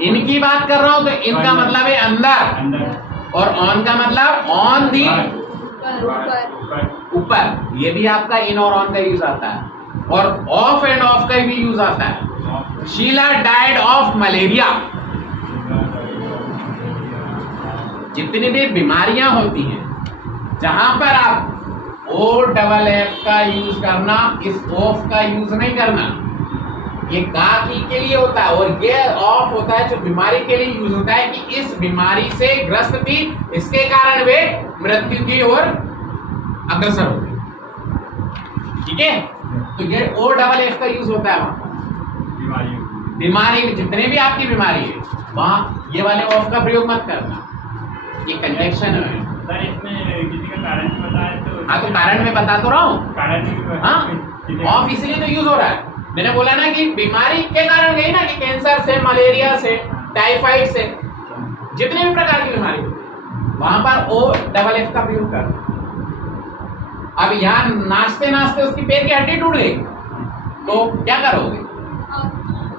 इनकी बात कर रहा हूं तो इनका मतलब है अंदर, और ऑन का मतलब ऑन दी ऊपर। ये भी आपका इन और ऑन का यूज आता है, और ऑफ एंड ऑफ का भी यूज आता है। Sheela died of malaria. जितनी भी बीमारियां होती हैं जहां पर आप OFF का यूज करना, इस ऑफ का यूज नहीं करना। ये का की के लिए होता है, और ये ऑफ होता है जो बीमारी के लिए यूज होता है कि इस बीमारी से ग्रस्त थी, इसके कारण वे मृत्यु की ओर अग्रसर हो गए। ठीक है, तो ये OFF का यूज होता है वहां बीमारी में, जितने भी आपकी बीमारी है वहां ये वाले ऑफ का प्रयोग मत करना। ये कंजक्शन है सर, इसमें किसी का कारण नहीं बताया तो। हाँ, तो कारण मैं बता तो रहा हूँ। कारण नहीं। हाँ, ऑफ इसलिए तो यूज हो रहा है। मैंने बोला ना कि बीमारी के कारण गई ना, कि कैंसर से, मलेरिया से, टाइफाइड से, जितने भी प्रकार की बीमारी वहां पर OFF का प्रयोग करना। अब यहाँ नाचते नाचते उसकी पैर की हड्डी टूट गई तो क्या करोगे?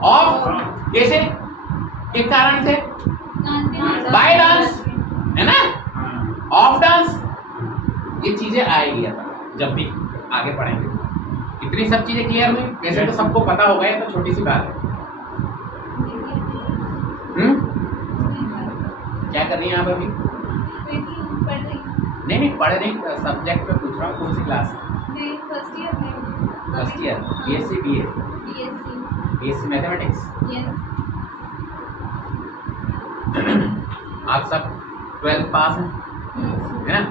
ऑफ। कैसे? किस कारण से? बाय डांस, है ना? Of dance. ये चीजें आएगी जब भी आगे पढ़ेंगे। इतनी सब चीजें क्लियर हुई? वैसे तो सबको पता होगा, ये तो छोटी सी बात है। क्या कर रही हैं आप अभी? नहीं, पढ़ रही, सब्जेक्ट पे पूछ रहा हूँ। कौन सी class? First year. BSc BA? BSc mathematics. आप सब 12th पास हैं, है ना?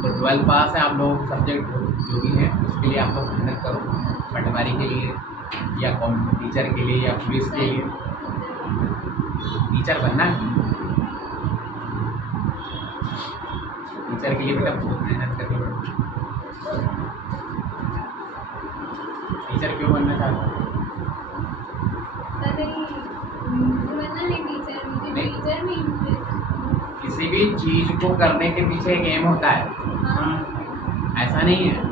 तो 12th पास है आप लोग। सब्जेक्ट जो भी है उसके लिए आप लोग मेहनत करो, पटवारी के लिए या टीचर के लिए या पुलिस के लिए। टीचर बनना है, टीचर के लिए बेटा बहुत मेहनत करनी पड़ती। टीचर क्यों बनना चाहते हो? किसी भी चीज को करने के पीछे एक एम होता है। ऐसा नहीं है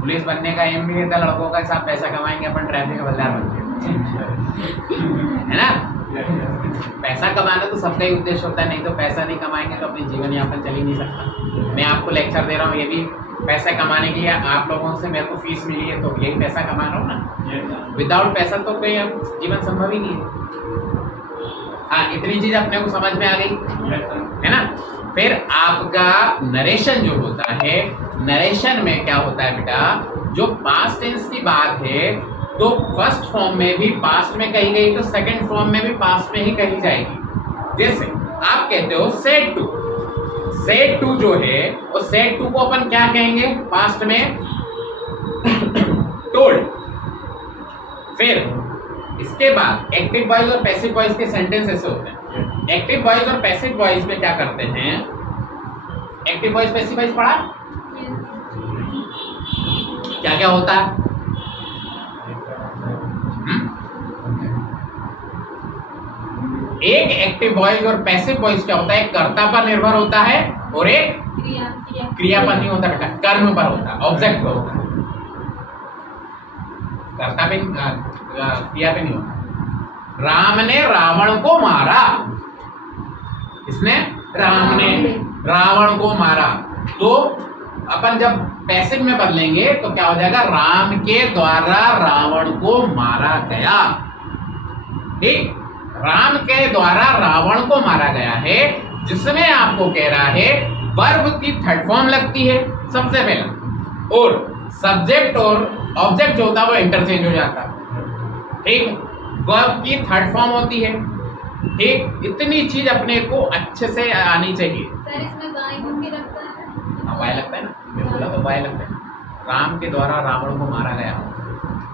पुलिस बनने का एम भी रहता है लड़कों का, साथ पैसा कमाएंगे, अपन ट्रैफिक हवलदार बनते है ना। पैसा कमाना तो सबका ही उद्देश्य होता है, नहीं तो पैसा नहीं कमाएंगे तो अपनी जीवन यापन चल ही नहीं सकता। मैं आपको लेक्चर दे रहा हूँ, ये भी पैसा कमाने के लिए। आप लोगों से मेरे को फीस मिली है तो यही पैसा कमा रहा हूँ ना। विदाउट पैसा तो कोई जीवन संभव ही नहीं है। हाँ, इतनी चीज अपने को समझ में आ गई, है ना। फिर आपका नरेशन जो होता है, नरेशन में क्या होता है बेटा, जो पास्ट टेंस की बात है तो फर्स्ट फॉर्म में भी पास्ट में कही गई तो सेकंड फॉर्म में भी पास्ट में ही कही जाएगी। जैसे आप कहते हो सेड टू, सेड टू जो है वो सेड टू को अपन क्या कहेंगे पास्ट में? टोल्ड। फिर इसके बाद एक्टिव वॉइस और पैसिव वॉइस के सेंटेंस ऐसे होते हैं। एक्टिव वॉइस और पैसिव वॉइस में क्या करते हैं? एक्टिव वॉइस पैसिव वॉइस पढ़ा? क्या क्या होता है? एक एक्टिव वॉइस और पैसिव वॉइस क्या होता है? कर्ता पर निर्भर होता है और एक क्रिया पर नहीं होता बेटा, कर्म पर होता है, ऑब्जेक्ट पर होता है। कर्ता पे क्रिया पे नहीं होता। राम ने रावण को मारा। इसने राम ने रावण को मारा। तो अपन जब पैसिव में बदलेंगे तो क्या हो जाएगा? राम के द्वारा रावण को मारा गया। ठीक, राम के द्वारा रावण को मारा गया है, जिसमें आपको कह रहा है वर्ब की थर्ड फॉर्म लगती है सबसे पहला, और सब्जेक्ट और ऑब्जेक्ट जो होता है वो इंटरचेंज हो जाता है। ठीक, वर्ब की थर्ड फॉर्म होती है। ठीक, इतनी चीज अपने को अच्छे से आनी चाहिए। सर, इसमें वाई भी लगता है? हाँ, वाई लगता है ना, मैं बोला तो वाई लगता है। राम के द्वारा रावण को मारा गया,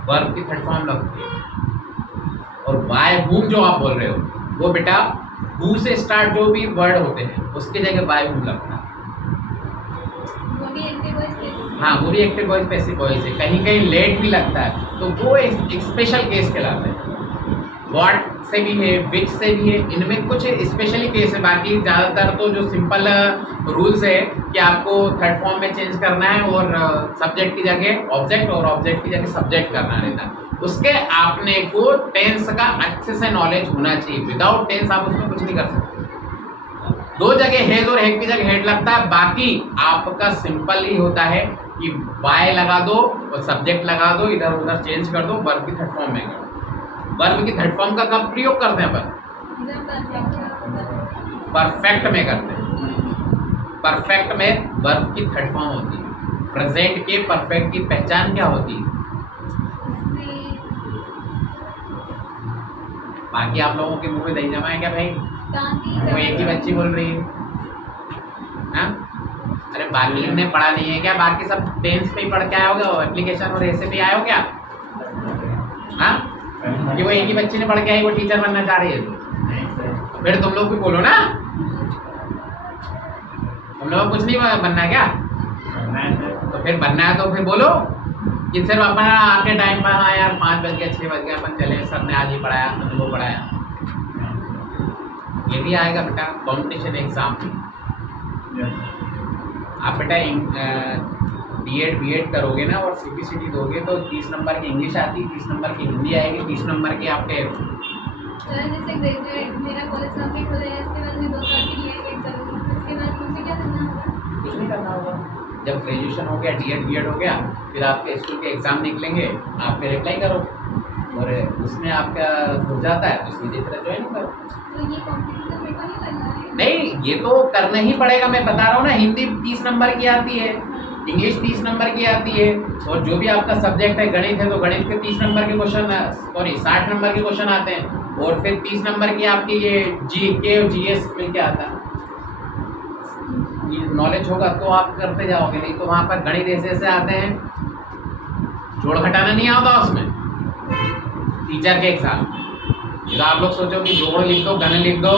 वर्ब की थर्ड फॉर्म लगती है। और बाय हूम जो आप बोल रहे हो वो बेटा हू से स्टार्ट जो भी वर्ड होते हैं उसकी जगह बाय हूम लगता है। वो भी एक्टिव वॉइस पैसिव? हाँ, वो भी एक्टिव वॉइस पैसिव वॉइस है। कहीं कहीं लेट भी लगता है तो वो एक स्पेशल केस कहलाते हैं। व्हाट से भी है, विच से भी है, इनमें कुछ स्पेशली केस है। बाकी ज़्यादातर तो जो सिंपल रूल्स है कि आपको थर्ड फॉर्म में चेंज करना है और सब्जेक्ट की जगह ऑब्जेक्ट और ऑब्जेक्ट की जगह सब्जेक्ट करना रहता है। उसके आपने को टेंस का अच्छे से नॉलेज होना चाहिए। विदाउट टेंस आप उसमें कुछ नहीं कर सकते। दो जगह हेज और हेड की जगह हेड लगता है, बाकी आपका सिंपल ही होता है कि बाय लगा दो और सब्जेक्ट लगा दो, इधर उधर चेंज कर दो, वर्ब की थर्ड फॉर्म में कर दो। वर्ब की थर्ड फॉर्म का कब प्रयोग करते हैं अपन? परफेक्ट में करते हैं। परफेक्ट में वर्ब की थर्ड फॉर्म होती है। प्रेजेंट के परफेक्ट की पहचान क्या होती है? बाकी आप लोगों के मुंह में दही जमा है क्या भाई? वो एक ही बच्ची बोल रही है। हाँ? अरे बाकी ने पढ़ा नहीं है क्या? बाकी सब टेंस पे ही पढ़ के आए होगे, एप्लीकेशन और ऐसे भी आए हो क्या? हाँ? कि वो एक ही बच्ची ने पढ़ के आई, वो टीचर बनना चाह रही है। तो फिर तुम लोग भी बोलो ना, तुम लोग कुछ नहीं बनना है क्या? तो फिर बनना है तो फिर बोलो कि सिर्फ अपना आपके टाइम पर हाँ यार 5 बज गए 6 बज गए अपन चले, सर ने आज ही पढ़ाया, हमने वो पढ़ाया। ये भी आएगा बेटा कॉम्पिटिशन एग्जाम में। आप बेटा B.Ed B.Ed करोगे ना और CPCT दोगे तो 30 नंबर की इंग्लिश आती, 30 नंबर की हिंदी आएगी, 30 नंबर की आपके। सर जैसे ग्रेजुएट मेरा कॉलेज कंप्लीट हो जाए, इसके बाद मैं 2 साल के लिए वेट करूँगी, इसके बाद मुझे क्या करना होगा? कुछ नहीं करना होगा। जब ग्रेजुएशन हो गया, D.Ed B.Ed हो गया, फिर आपके स्कूल के एग्ज़ाम निकलेंगे, आप फिर अप्लाई करो और उसमें आपका हो जाता है तो सीधे फिर ज्वाइन करो। तो ये कॉम्पिटिशन मेरे को नहीं करना है? नहीं, ये तो करना ही पड़ेगा। मैं बता रहा हूँ ना, हिंदी 30 नंबर की आती है, इंग्लिश 30 नंबर की आती है, और जो भी आपका सब्जेक्ट है गणित है तो गणित के 30 नंबर के क्वेश्चन, सॉरी 60 नंबर के क्वेश्चन आते हैं, और फिर 30 नंबर की आपकी ये GK और GS मिल के आता है। ये नॉलेज होगा तो आप करते जाओगे, नहीं तो वहाँ पर गणित ऐसे ऐसे आते हैं, जोड़ घटाना नहीं आता उसमें टीचर के एग्जाम। तो आप लोग सोचो कि जोड़ लिख दो, घन लिख दो,